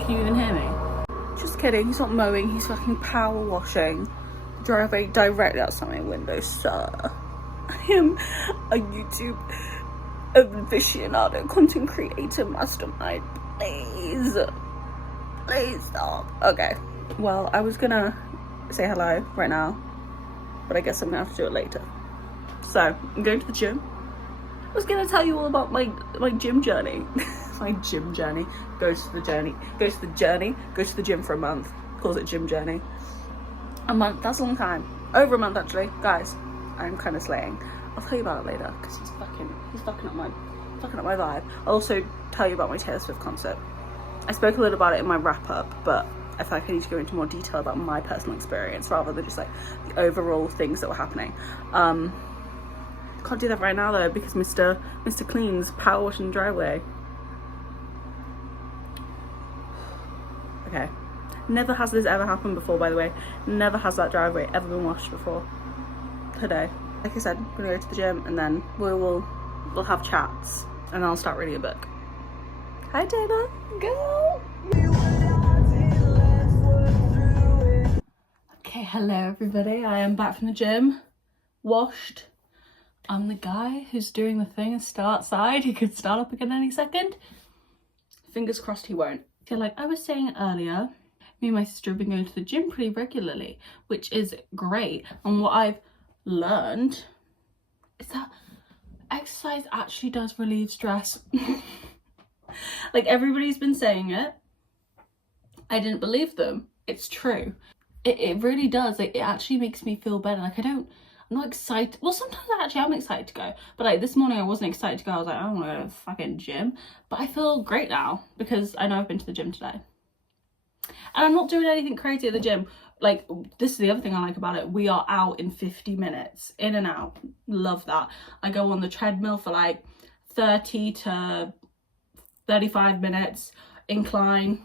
Can you even hear me? Just kidding, he's not mowing, he's fucking power washing the driveway directly outside my window, sir. I am a YouTube aficionado, content creator, mastermind. Please stop. Okay, well, I was gonna say hello right now, but I guess I'm gonna have to do it later. So, I'm going to the gym. I was gonna tell you all about my gym journey. My gym journey. Goes to the gym for a month. Calls it gym journey. A month, that's a long time. Over a month actually. Guys, I'm kind of slaying. I'll tell you about it later because he's fucking up my vibe. I'll also tell you about my Taylor Swift concert. I spoke a little about it in my wrap up, but I feel like I need to go into more detail about my personal experience rather than just like the overall things that were happening. Can't do that right now though because Mr. Clean's power washing the driveway. Okay. Never has this ever happened before, by the way. Never has that driveway ever been washed before. Today. Like I said, I'm gonna go to the gym and then we'll have chats and I'll start reading a book. Hi Taylor. Go! Okay, hello everybody. I am back from the gym. Washed. I'm the guy who's doing the thing and still outside. He could start up again any second. Fingers crossed he won't. So like I was saying earlier, me and my sister have been going to the gym pretty regularly, which is great. And what I've learned is that exercise actually does relieve stress. Like everybody's been saying it. I didn't believe them. It's true. It really does. Like, it actually makes me feel better. Like I'm not excited. Well, sometimes actually I'm excited to go. But like this morning I wasn't excited to go. I was like, I don't want to go to the fucking gym. But I feel great now because I know I've been to the gym today. And I'm not doing anything crazy at the gym. Like, this is the other thing I like about it. We are out in 50 minutes. In and out. Love that. I go on the treadmill for like 30 to 35 minutes. Incline.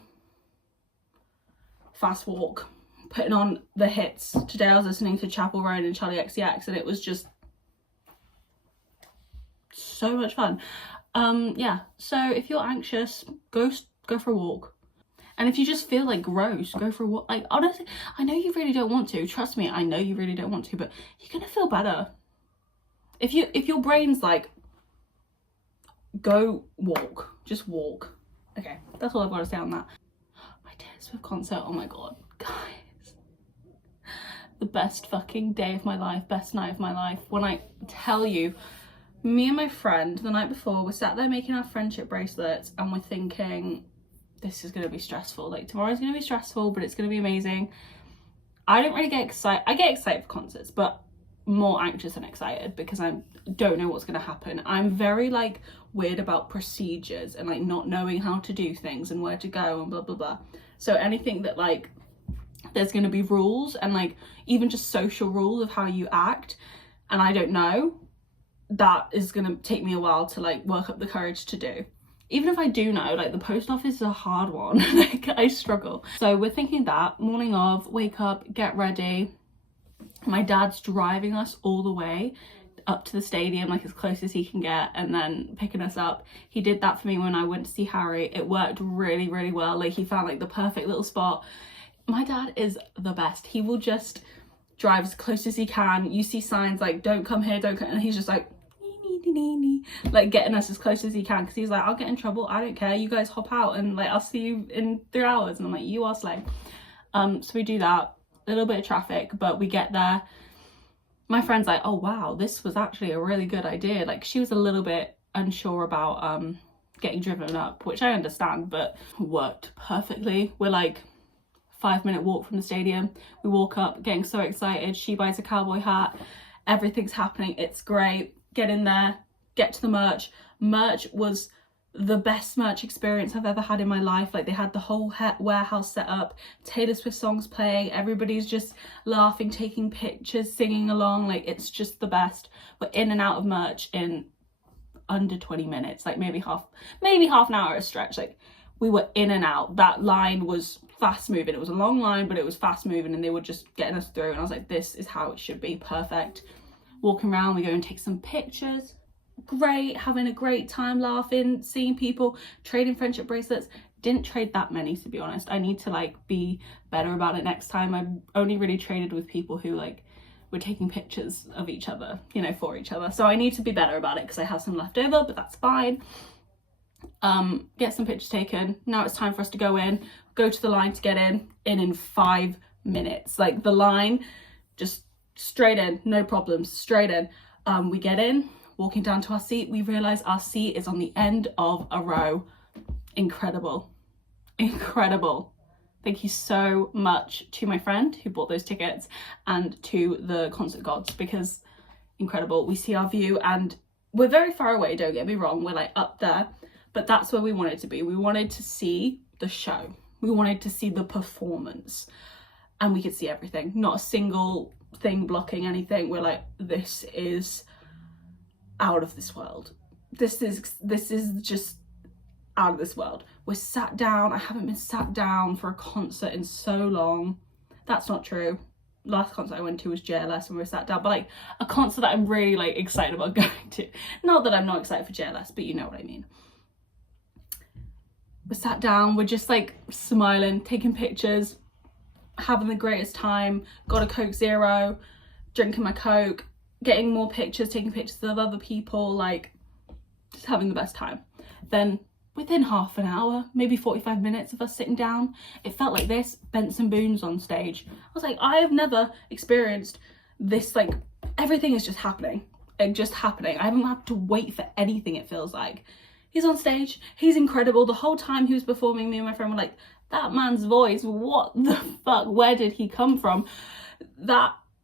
Fast walk. Putting on the hits. Today I was listening to Chapel Roan and Charlie XCX and it was just so much fun. Yeah, so if you're anxious, go for a walk. And if you just feel like gross, go for a walk. Like, honestly, I know you really don't want to. Trust me, I know you really don't want to, but you're gonna feel better. If your brain's like, go walk, just walk. Okay, that's all I've got to say on that. My Taylor Swift concert, oh my god, guys. The best fucking day of my life, best night of my life. When I tell you, me and my friend the night before, we're sat there making our friendship bracelets and we're thinking, this is going to be stressful. Like, tomorrow's going to be stressful, but it's going to be amazing. I don't really get excited. I get excited for concerts, but more anxious than excited because I don't know what's going to happen. I'm very like weird about procedures and like not knowing how to do things and where to go and blah, blah, blah. So anything that like there's going to be rules and like even just social rules of how you act and I don't know, that is going to take me a while to like work up the courage to do. Even if I do know, like the post office is a hard one. Like I struggle. So we're thinking that morning of, wake up, get ready. My dad's driving us all the way up to the stadium, like as close as he can get, and then picking us up. He did that for me when I went to see Harry. It worked really, really well. Like he found like the perfect little spot. My dad is the best. He will just drive as close as he can. You see signs like, don't come here, don't come, and he's just like, like getting us as close as he can because he's like, I'll get in trouble, I don't care, you guys hop out and like I'll see you in 3 hours. And I'm like, you are slay. So we do that, a little bit of traffic, but we get there. My friend's like, oh wow, this was actually a really good idea. Like she was a little bit unsure about getting driven up, which I understand, but worked perfectly. We're like 5-minute walk from the stadium. We walk up, getting so excited. She buys a cowboy hat, everything's happening, it's great. Get in there, get to the merch. Merch was the best merch experience I've ever had in my life. Like they had the whole warehouse set up, Taylor Swift songs playing, everybody's just laughing, taking pictures, singing along. Like it's just the best. We're in and out of merch in under 20 minutes, like maybe half an hour at a stretch. Like we were in and out. That line was fast moving. It was a long line, but it was fast moving and they were just getting us through. And I was like, this is how it should be, perfect. Walking around, we go and take some pictures. great, having a great time, laughing, seeing people, trading friendship bracelets. Didn't trade that many, to be honest. I need to like be better about it next time. I only really traded with people who like were taking pictures of each other, you know, for each other. So I need to be better about it because I have some left over, but that's fine. Get some pictures taken. Now it's time for us to go to the line to get in 5 minutes. Like the line, just straight in, no problems, straight in. We get in, walking down to our seat, we realize our seat is on the end of a row. Incredible. Thank you so much to my friend who bought those tickets and to the concert gods, because incredible. We see our view and we're very far away, don't get me wrong, we're like up there, but that's where we wanted to be. We wanted to see the show. We wanted to see the performance, and we could see everything. Not a single thing blocking anything. We're like, this is out of this world. This is just out of this world. We're sat down. I haven't been sat down for a concert in so long. That's not true. Last concert I went to was JLS and we were sat down, but like a concert that I'm really like excited about going to. Not that I'm not excited for JLS, but you know what I mean. We're sat down, we're just like smiling, taking pictures, having the greatest time. Got a Coke Zero, drinking my Coke, getting more pictures, taking pictures of other people, like just having the best time. Then within half an hour, maybe 45 minutes of us sitting down, it felt like this, Benson Boone's on stage. I was like, I have never experienced this, like everything is just happening. I haven't had to wait for anything, it feels like. He's on stage, he's incredible. The whole time he was performing, me and my friend were like, that man's voice, what the fuck, where did he come from?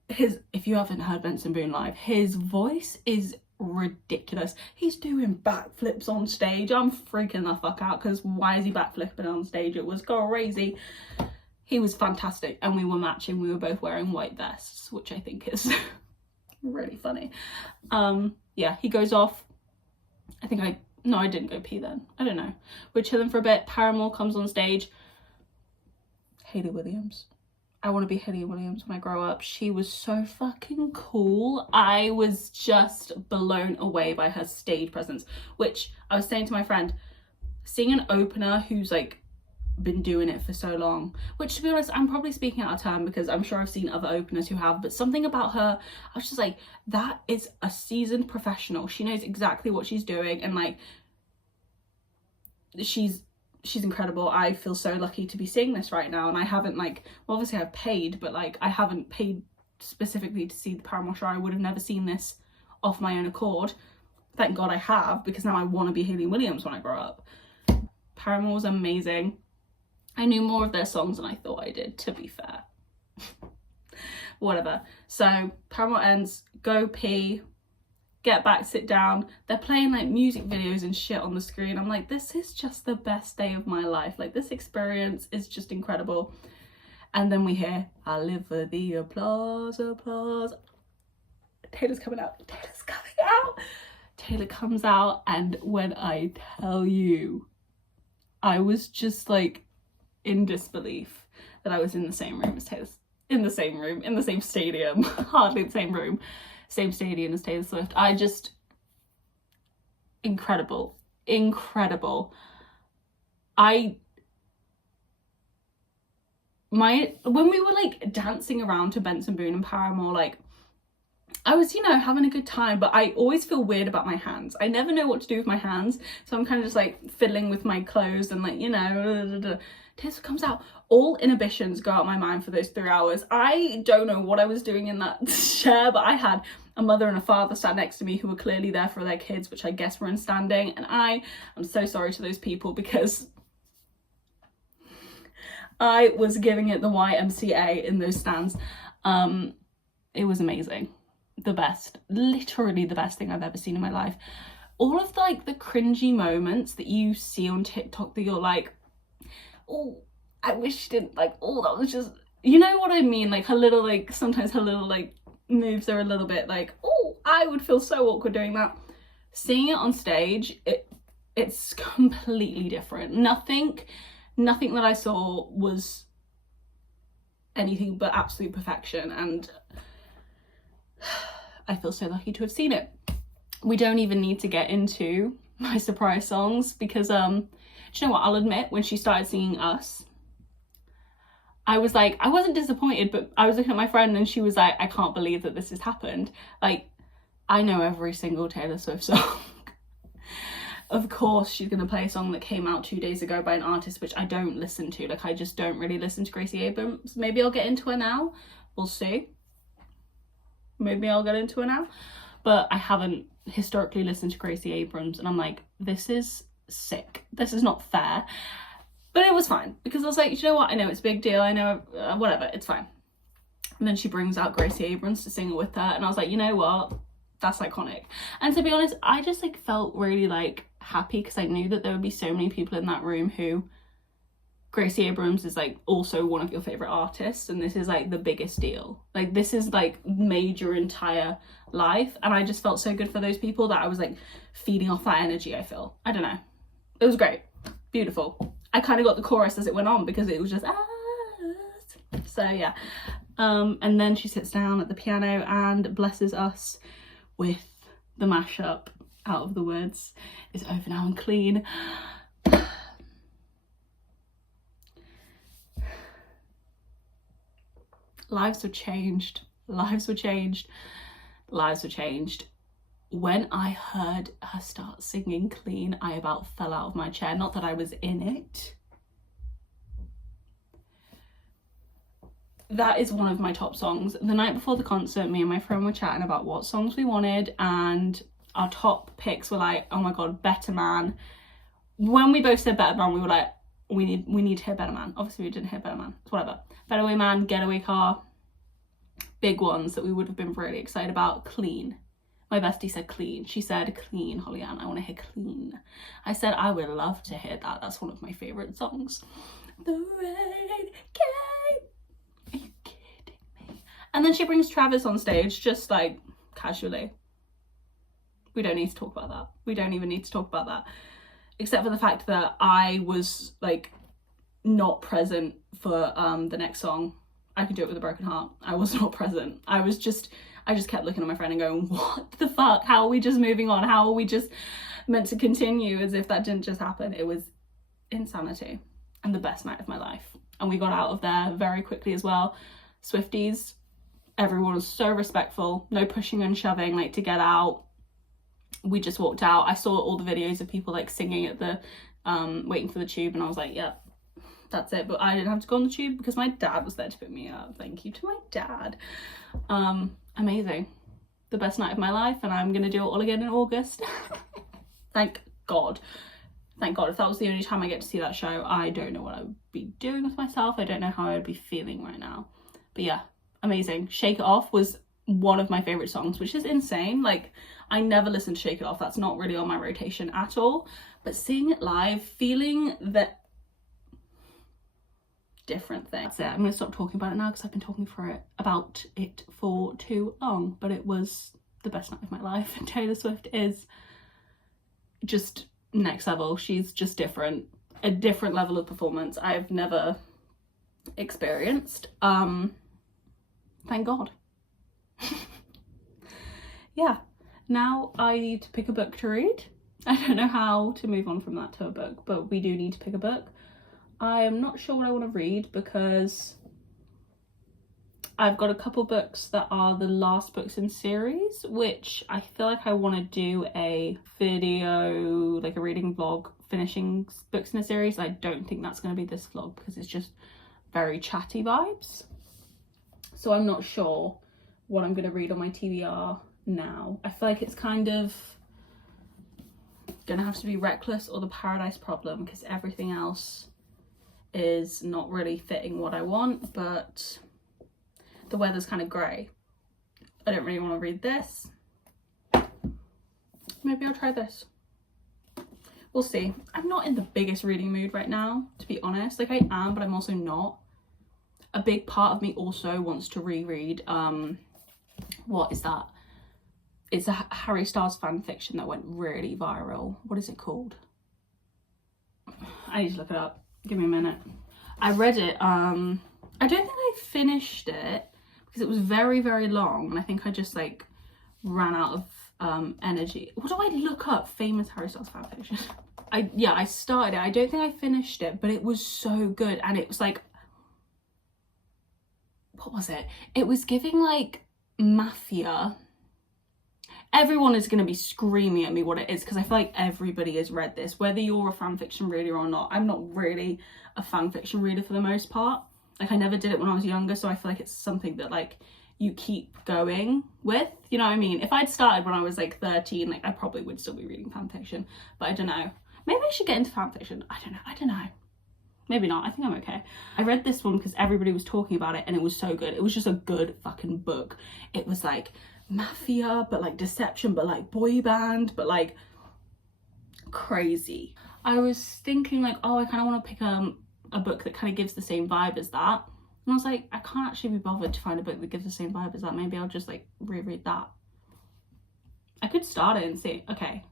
If you haven't heard Benson Boone live, his voice is ridiculous. He's doing backflips on stage. I'm freaking the fuck out because why is he backflipping on stage? It was crazy. He was fantastic, and we were matching. We were both wearing white vests, which I think is really funny. Yeah, he goes off. I didn't go pee then. I don't know. We're chilling for a bit. Paramore comes on stage. Hayley Williams. I want to be Hayley Williams when I grow up. She was so fucking cool. I was just blown away by her stage presence, which I was saying to my friend, seeing an opener who's like been doing it for so long, which to be honest, I'm probably speaking out of turn because I'm sure I've seen other openers who have, but something about her, I was just like, that is a seasoned professional. She knows exactly what she's doing, and like she's incredible. I feel so lucky to be seeing this right now, and I haven't obviously I've paid, but like I haven't paid specifically to see the Paramore show. I would have never seen this off my own accord. Thank God I have, because now I want to be Hayley Williams when I grow up. Paramore was amazing. I knew more of their songs than I thought I did, to be fair. Whatever. So Paramore ends, go pee, get back, sit down. They're playing like music videos and shit on the screen. I'm like, this is just the best day of my life. Like, this experience is just incredible. And then we hear, I live for the applause, applause. Taylor's coming out. Taylor comes out, and when I tell you, I was just like in disbelief that I was in the same room as Taylor. In the same stadium. Hardly the same room. Same stadium as Taylor Swift. Incredible. When we were like dancing around to Benson Boone and Paramore, like I was, having a good time, but I always feel weird about my hands. I never know what to do with my hands, so I'm kind of just like fiddling with my clothes and like, Taylor comes out. All inhibitions go out of my mind for those 3 hours. I don't know what I was doing in that chair, but I had a mother and a father sat next to me who were clearly there for their kids, which I guess were in standing, and I am so sorry to those people because I was giving it the YMCA in those stands. It was amazing. The best, literally the best thing I've ever seen in my life. All of the cringy moments that you see on TikTok that you're like, oh, I wish she didn't, that was just, you know what I mean? Like her little, sometimes her little, moves are a little bit oh, I would feel so awkward doing that. Seeing it on stage, it's completely different. Nothing that I saw was anything but absolute perfection, and I feel so lucky to have seen it. we don't even need to get into my surprise songs because do you know what, I'll admit, when she started singing Us, I was like, I wasn't disappointed, but I was looking at my friend and she was like, I can't believe that this has happened. Like, I know every single Taylor Swift song. Of course she's going to play a song that came out 2 days ago by an artist which I don't listen to. Like, I just don't really listen to Gracie Abrams. Maybe I'll get into her now. We'll see. Maybe I'll get into her now. But I haven't historically listened to Gracie Abrams and I'm like, this is sick. This is not fair. But it was fine because I was like, you know what? I know it's a big deal. I know, whatever, it's fine. And then she brings out Gracie Abrams to sing it with her. And I was like, you know what? That's iconic. And to be honest, I just like felt really like happy because I knew that there would be so many people in that room who Gracie Abrams is like also one of your favorite artists. And this is like the biggest deal. Like, this is like made your entire life. And I just felt so good for those people that I was like feeding off that energy, I feel. I don't know. It was great. Beautiful. I kind of got the chorus as it went on because it was just so yeah. And then she sits down at the piano and blesses us with the mashup Out of the Woods is over now and clean. Lives were changed. Lives were changed. Lives were changed. When I heard her start singing Clean, I about fell out of my chair. Not that I was in it. That is one of my top songs. The night before the concert, me and my friend were chatting about what songs we wanted, and our top picks were like, oh my god, Better Man. When we both said Better Man, we were like, we need to hear Better Man. Obviously we didn't hear Better Man, it's whatever. Better Way Man, Getaway Car, big ones that we would have been really excited about. Clean. My bestie said Clean. She said, Clean, Holly-Ann, I want to hear Clean. I said, I would love to hear that. That's one of my favourite songs. The rain came. Are you kidding me? And then she brings Travis on stage, just like casually. We don't need to talk about that. We don't even need to talk about that. Except for the fact that I was like not present for the next song. I Could Do It With a Broken Heart. I was not present. I just kept looking at my friend and going, what the fuck? How are we just moving on? How are we just meant to continue as if that didn't just happen? It was insanity and the best night of my life. And we got out of there very quickly as well. Swifties, everyone was so respectful, no pushing and shoving, like, to get out. We just walked out. I saw all the videos of people like singing at the waiting for the tube, and I was like, yeah, that's it. But I didn't have to go on the tube because my dad was there to pick me up. Thank you to my dad. Amazing. The best night of my life, and I'm gonna do it all again in August. Thank God. Thank God. If that was the only time I get to see that show, I don't know what I would be doing with myself. I don't know how I would be feeling right now. But yeah, amazing. Shake It Off was one of my favorite songs, which is insane. Like, I never listen to Shake It Off. That's not really on my rotation at all. But seeing it live, feeling that different thing. That's it. I'm gonna stop talking about it now because I've been talking about it for too long. But it was the best night of my life. And Taylor Swift is just next level. She's just different. A different level of performance I've never experienced. Thank God. Yeah. Now I need to pick a book to read. I don't know how to move on from that to a book, but we do need to pick a book. I am not sure what I want to read because I've got a couple books that are the last books in series, which I feel like I want to do a video, like a reading vlog, finishing books in a series. I don't think that's going to be this vlog because it's just very chatty vibes. So I'm not sure what I'm going to read on my TBR now. I feel like it's kind of gonna have to be Reckless or The Paradise Problem because everything else is not really fitting what I want, but the weather's kind of grey. I don't really want to read this. Maybe I'll try this. We'll see. I'm not in the biggest reading mood right now, to be honest. Like, I am, but I'm also not. A big part of me also wants to reread what is that? It's a Harry Styles fan fiction that went really viral. What is it called? I need to look it up. Give me a minute. I read it. I don't think I finished it because it was very, very long. And I think I just like ran out energy. What do I look up? Famous Harry Styles fanfiction. I started it. I don't think I finished it, but it was so good. And it was like, what was it? It was giving like mafia. Everyone is going to be screaming at me what it is, because I feel like everybody has read this, whether you're a fanfiction reader or not. I'm not really a fanfiction reader for the most part. Like, I never did it when I was younger, so I feel like it's something that like you keep going with, you know what I mean? If I'd started when I was like 13, like I probably would still be reading fanfiction, but I don't know. Maybe I should get into fanfiction. I don't know. Maybe not. I think I'm okay. I read this one because everybody was talking about it and it was so good. It was just a good fucking book. It was like mafia, but like deception, but like boy band, but like crazy. I was thinking like, oh, I kind of want to pick a book that kind of gives the same vibe as that. And I was like, I can't actually be bothered to find a book that gives the same vibe as that. Maybe I'll just like reread that. I could start it and see. Okay.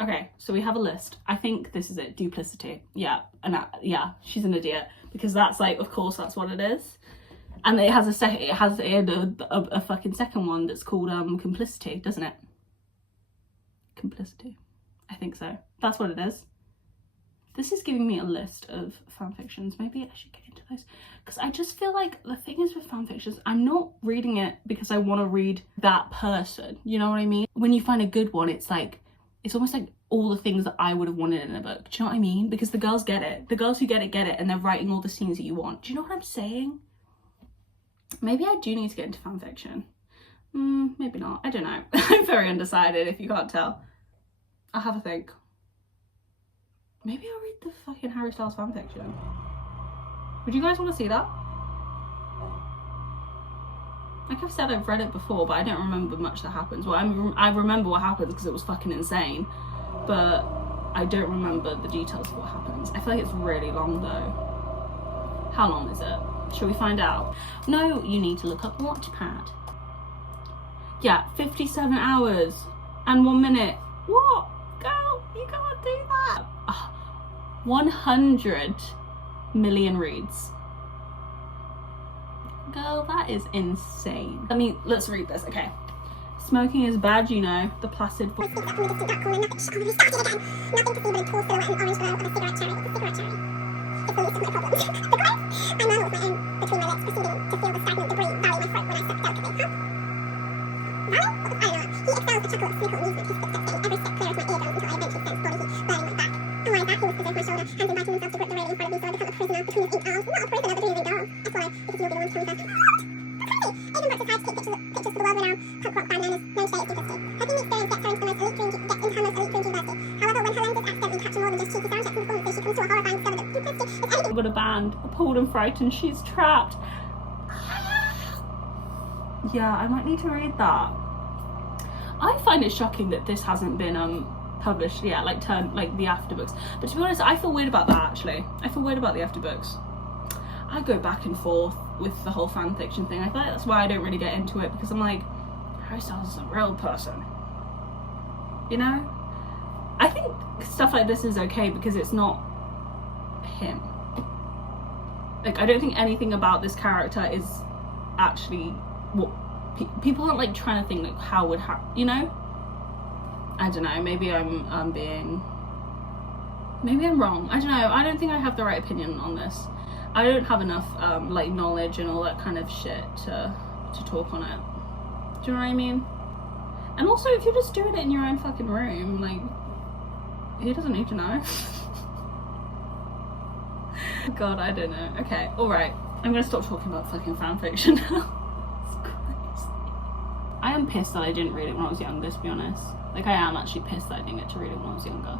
Okay, so we have a list. I think this is it. Duplicity. Yeah, and yeah, she's an idiot, because that's like, of course, that's what it is. And it has a fucking second one that's called complicity, doesn't it? Complicity. I think so. That's what it is. This is giving me a list of fanfictions. Maybe I should get into those, because I just feel like the thing is with fanfictions, I'm not reading it because I want to read that person. You know what I mean? When you find a good one, it's like, it's almost like all the things that I would have wanted in a book. Do you know what I mean? Because the girls get it. The girls who get it, and they're writing all the scenes that you want. Do you know what I'm saying? Maybe I do need to get into fanfiction. Maybe not. I don't know. I'm very undecided, if you can't tell. I'll have a think. Maybe I'll read the fucking Harry Styles fanfiction. Would you guys want to see that? Like I've said, I've read it before, but I don't remember much that happens. Well, I remember what happens because it was fucking insane, but I don't remember the details of what happens. I feel like it's really long though. How long is it? Shall we find out? No, you need to look up Wattpad. Yeah, 57 hours and 1 minute. What? Girl, you can't do that. 100 million reads. Girl, that is insane. Let's read this, okay. Smoking is bad, you know. The placid voice. Got a band, appalled and frightened, she's trapped. Yeah, I might need to read that. I find it shocking that this hasn't been published yet, like the afterbooks. But to be honest, I feel weird about that actually. I feel weird about the afterbooks. I go back and forth with the whole fan fiction thing. I feel like that's why I don't really get into it, because I'm like, Harry Styles is a real person. You know? I think stuff like this is okay because it's not him. Like, I don't think anything about this character is actually what people aren't like trying to think like how would you know? I don't know, maybe I'm wrong. I don't know. I don't think I have the right opinion on this. I don't have enough like knowledge and all that kind of shit to talk on it. Do you know what I mean? And also, if you're just doing it in your own fucking room, like, he doesn't need to know. God, I don't know. Okay, alright. I'm gonna stop talking about fucking fanfiction now. It's crazy. I am pissed that I didn't read it when I was younger, to be honest. Like, I am actually pissed that I didn't get to read it when I was younger.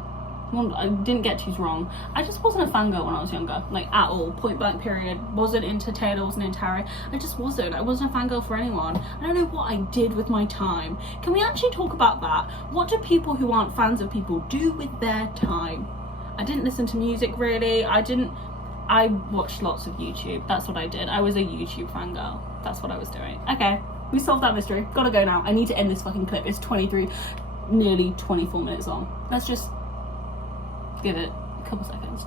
Well, I didn't get to use wrong. I just wasn't a fangirl when I was younger. Like, at all. Point blank period. Wasn't into Taylor, wasn't into Harry. I just wasn't. I wasn't a fangirl for anyone. I don't know what I did with my time. Can we actually talk about that? What do people who aren't fans of people do with their time? I didn't listen to music, really. I watched lots of YouTube. That's what I did. I was a YouTube fangirl. That's what I was doing. Okay, we solved that mystery. Gotta go now. I need to end this fucking clip. It's nearly 24 minutes long. Let's just give it a couple seconds.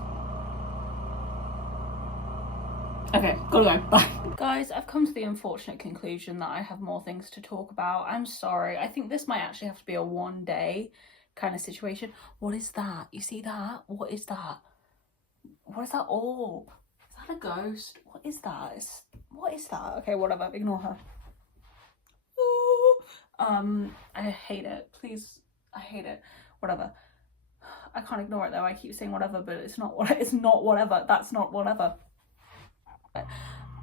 Okay, gotta go. Bye. Guys, I've come to the unfortunate conclusion that I have more things to talk about. I'm sorry. I think this might actually have to be a one day kind of situation. What is that? You see that? What is that? What is that orb? Is that a ghost? What is that? What is that? Okay, whatever. Ignore her. Ooh. I hate it. Please, I hate it. Whatever. I can't ignore it though. I keep saying whatever, but it's not what. It's not whatever. That's not whatever.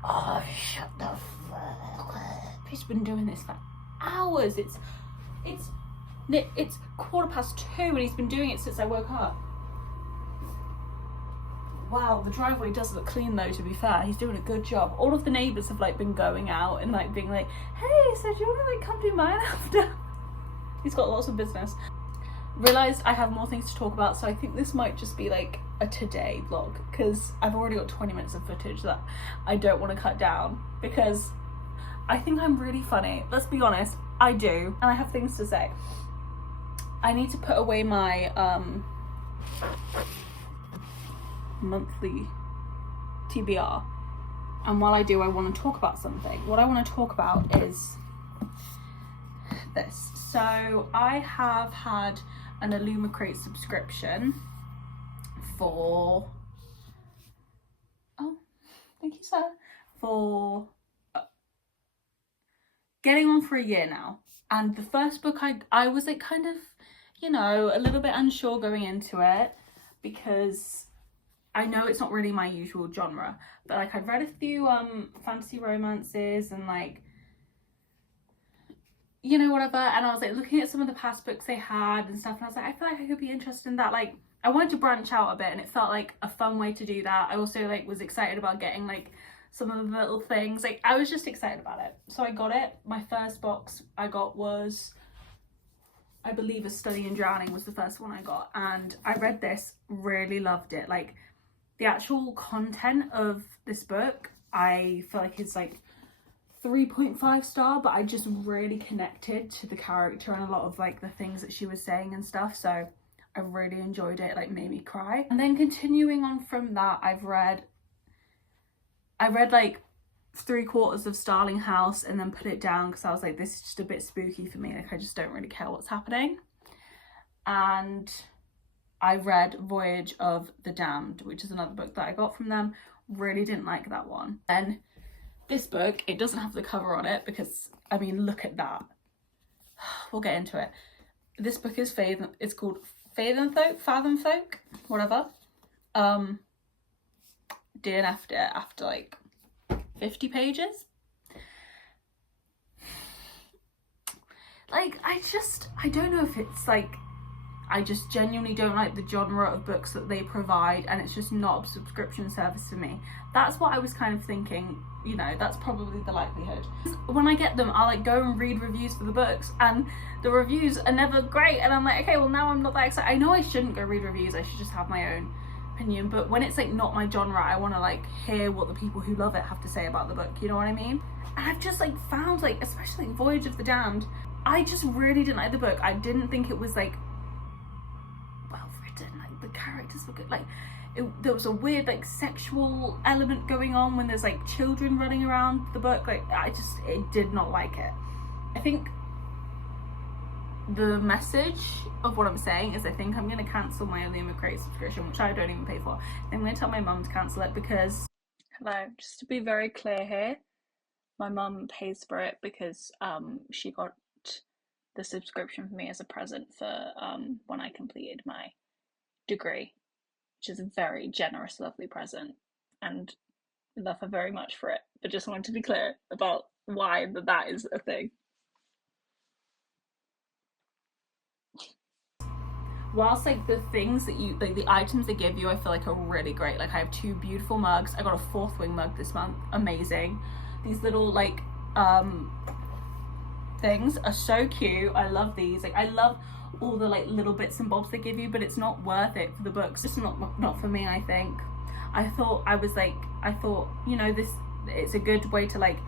Oh, shut the fuck up. He's been doing this for hours. It's 2:15 and he's been doing it since I woke up. Wow, the driveway does look clean though, to be fair. He's doing a good job. All of the neighbours have like been going out and like being like, hey, so do you want to like come do mine after? He's got lots of business. Realised I have more things to talk about, so I think this might just be like a today vlog, because I've already got 20 minutes of footage that I don't want to cut down, because I think I'm really funny. Let's be honest, I do, and I have things to say. I need to put away my monthly TBR, and while I do, I want to talk about something. What I want to talk about is this. So I have had an Illumicrate subscription for, oh, thank you, sir, for getting on for a year now. And the first book I was like kind of, you know, a little bit unsure going into it, because I know it's not really my usual genre, but like I'd read a few fantasy romances and like, you know, whatever, and I was like looking at some of the past books they had and stuff, and I was like, I feel like I could be interested in that. Like I wanted to branch out a bit, and it felt like a fun way to do that. I also like was excited about getting like some of the little things. Like I was just excited about it, so I got it. My first box I got was, I believe, A Study in Drowning was the first one I got, and I read this, really loved it. Like the actual content of this book, I feel like it's like 3.5 star, but I just really connected to the character and a lot of like the things that she was saying and stuff, so I really enjoyed it. It like made me cry. And then continuing on from that, I read like 3/4 of Starling House and then put it down because I was like, this is just a bit spooky for me. Like I just don't really care what's happening. And I read Voyage of the Damned, which is another book that I got from them. Really didn't like that one. And this book, it doesn't have the cover on it because, I mean, look at that. We'll get into it. This book is it's called Fathom Folk, whatever. DNF'd it after like 50 pages. Like, I don't know if it's like, I just genuinely don't like the genre of books that they provide, and it's just not a subscription service for me. That's what I was kind of thinking, you know, that's probably the likelihood. When I get them, I'll like go and read reviews for the books, and the reviews are never great, and I'm like, okay, well now I'm not that excited. I know I shouldn't go read reviews, I should just have my own opinion, but when it's like not my genre, I want to like hear what the people who love it have to say about the book, you know what I mean? And I've just like found, like, especially Voyage of the Damned, I just really didn't like the book. I didn't think it was like well written, like the characters were good, like there was a weird like sexual element going on when there's like children running around the book. Like it did not like it. I think the message of what I'm saying is I think I'm going to cancel my Illumicrate subscription, which I don't even pay for. I'm going to tell my mum to cancel it because, hello, just to be very clear here, my mum pays for it because she got the subscription for me as a present for when I completed my degree, which is a very generous, lovely present, and I love her very much for it. But just wanted to be clear about why that is a thing. Whilst like the things that you like, the items they give you, I feel like are really great. Like I have 2 beautiful mugs. I got a 4th wing mug this month, amazing. These little like things are so cute. I love these. Like I love all the like little bits and bobs they give you, but it's not worth it for the books. It's not for me. I think I thought, you know, this, it's a good way to like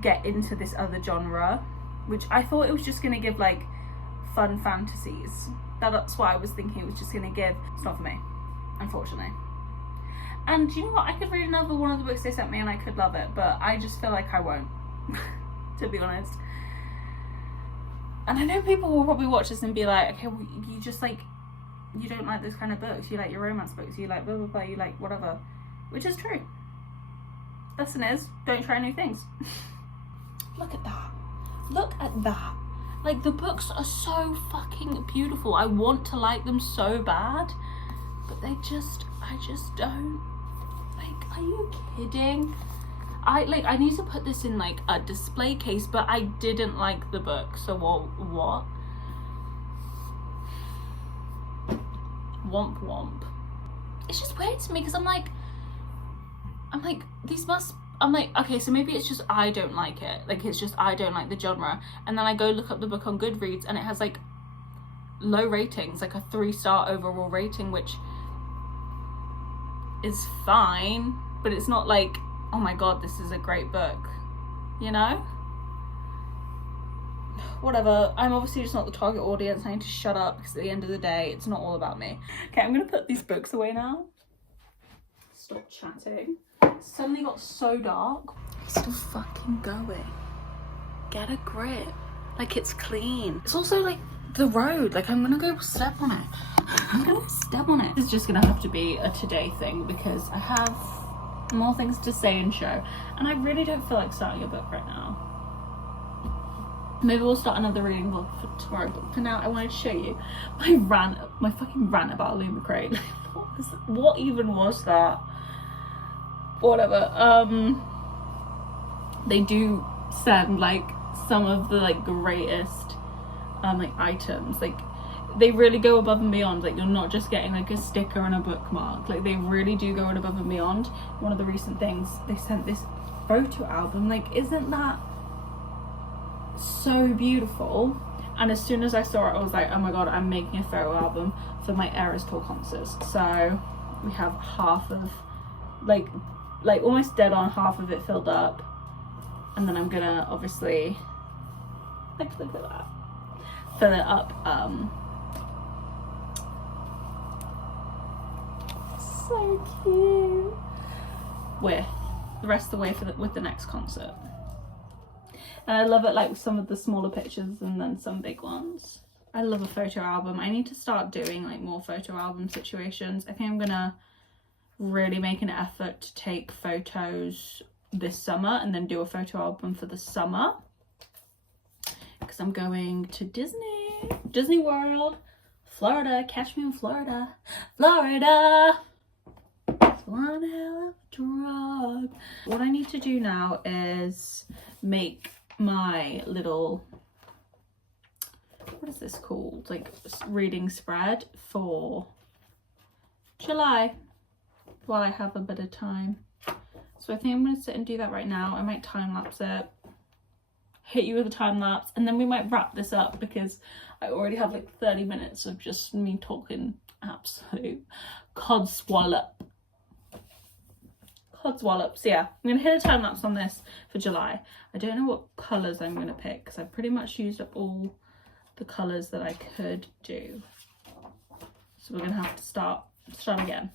get into this other genre, which I thought it was just gonna give like fun fantasies. That's what I was thinking it was just gonna give. It's not for me, unfortunately. And you know what, I could read another one of the books they sent me and I could love it, but I just feel like I won't, to be honest. And I know people will probably watch this and be like, okay, well, you just like, you don't like those kind of books, you like your romance books, you like blah blah blah, you like whatever, which is true. Lesson is, don't try new things. Look at that. Look at that. Like, the books are so fucking beautiful. I want to like them so bad, but I just don't. Like, are you kidding? I need to put this in like a display case, but I didn't like the book, so what? Womp womp. It's just weird to me because I'm like, these must, I'm like, okay, so maybe it's just I don't like it. Like, it's just I don't like the genre. And then I go look up the book on Goodreads and it has like low ratings, like a 3-star overall rating, which is fine, but it's not like, oh my god, this is a great book, you know? Whatever, I'm obviously just not the target audience. I need to shut up because at the end of the day, it's not all about me. Okay, I'm gonna put these books away now. Stop chatting. It suddenly got so dark. It's still fucking going. Get a grip. Like, it's clean. It's also like the road. Like, I'm gonna go step on it. I'm gonna step on it. It's just gonna have to be a today thing because I have more things to say and show. And I really don't feel like starting a book right now. Maybe we'll start another reading vlog for tomorrow, but for now I wanted to show you my fucking rant about Lumacrate. What even was that? Whatever. They do send like some of the like greatest like items. Like, they really go above and beyond. Like, you're not just getting like a sticker and a bookmark. Like, they really do go above and beyond. One of the recent things, they sent this photo album. Like, isn't that so beautiful? And as soon as I saw it, I was like, oh my god, I'm making a photo album for my Eras Tour concerts. So we have half of like almost dead on, half of it filled up, and then I'm gonna obviously, like, look at that, fill it up so cute with the rest of the way with the next concert. And I love it, like, with some of the smaller pictures and then some big ones. I love a photo album. I need to start doing like more photo album situations. I think I'm gonna really make an effort to take photos this summer and then do a photo album for the summer, because I'm going to Disney World, Florida. Catch me in Florida. It's one hell of a drug. What I need to do now is make my little, what is this called, like, reading spread for July while I have a bit of time. So I think I'm going to sit and do that right now. I might time lapse it, hit you with a time lapse, and then we might wrap this up because I already have like 30 minutes of just me talking absolute codswallop. So yeah, I'm going to hit a time lapse on this for July. I don't know what colours I'm going to pick because I've pretty much used up all the colours that I could do. So we're going to have to start again.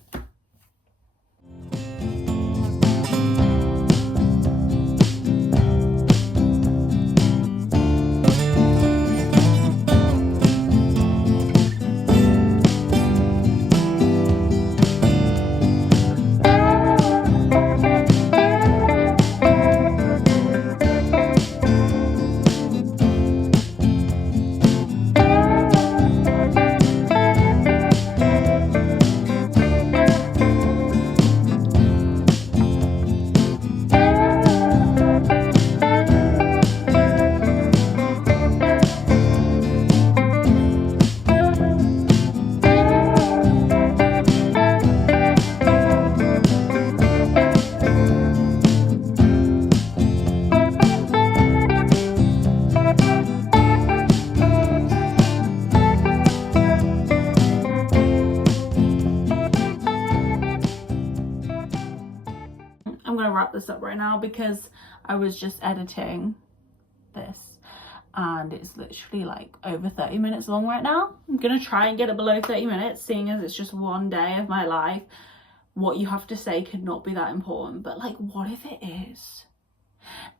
Wrap this up right now because I was just editing this and it's literally like over 30 minutes long right now. I'm gonna try and get it below 30 minutes, seeing as it's just one day of my life, what you have to say cannot be that important, but like, what if it is?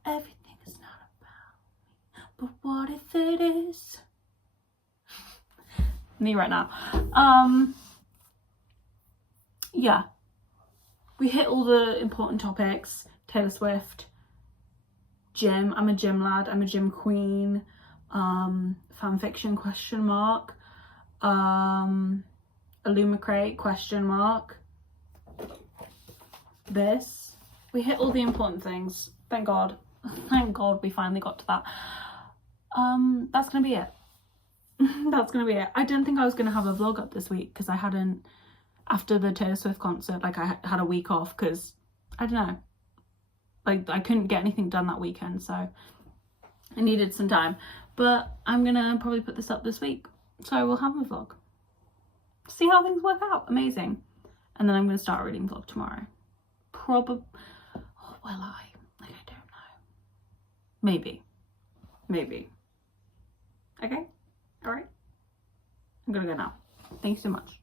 Everything is not about me, but what if it is? Me right now. Yeah, we hit all the important topics. Taylor Swift, gym, I'm a gym lad, I'm a gym queen, fan fiction, question mark, Illumicrate, question mark, this. We hit all the important things, thank God. Thank God we finally got to that. That's gonna be it. That's gonna be it. I didn't think I was gonna have a vlog up this week because I hadn't, after the Taylor Swift concert, like I had a week off because, I don't know, like I couldn't get anything done that weekend, so I needed some time. But I'm gonna probably put this up this week, so we'll have a vlog. See how things work out, amazing. And then I'm gonna start a reading vlog tomorrow. Probably, oh, will I? Like, I don't know. Maybe. Okay, all right. I'm gonna go now. Thank you so much.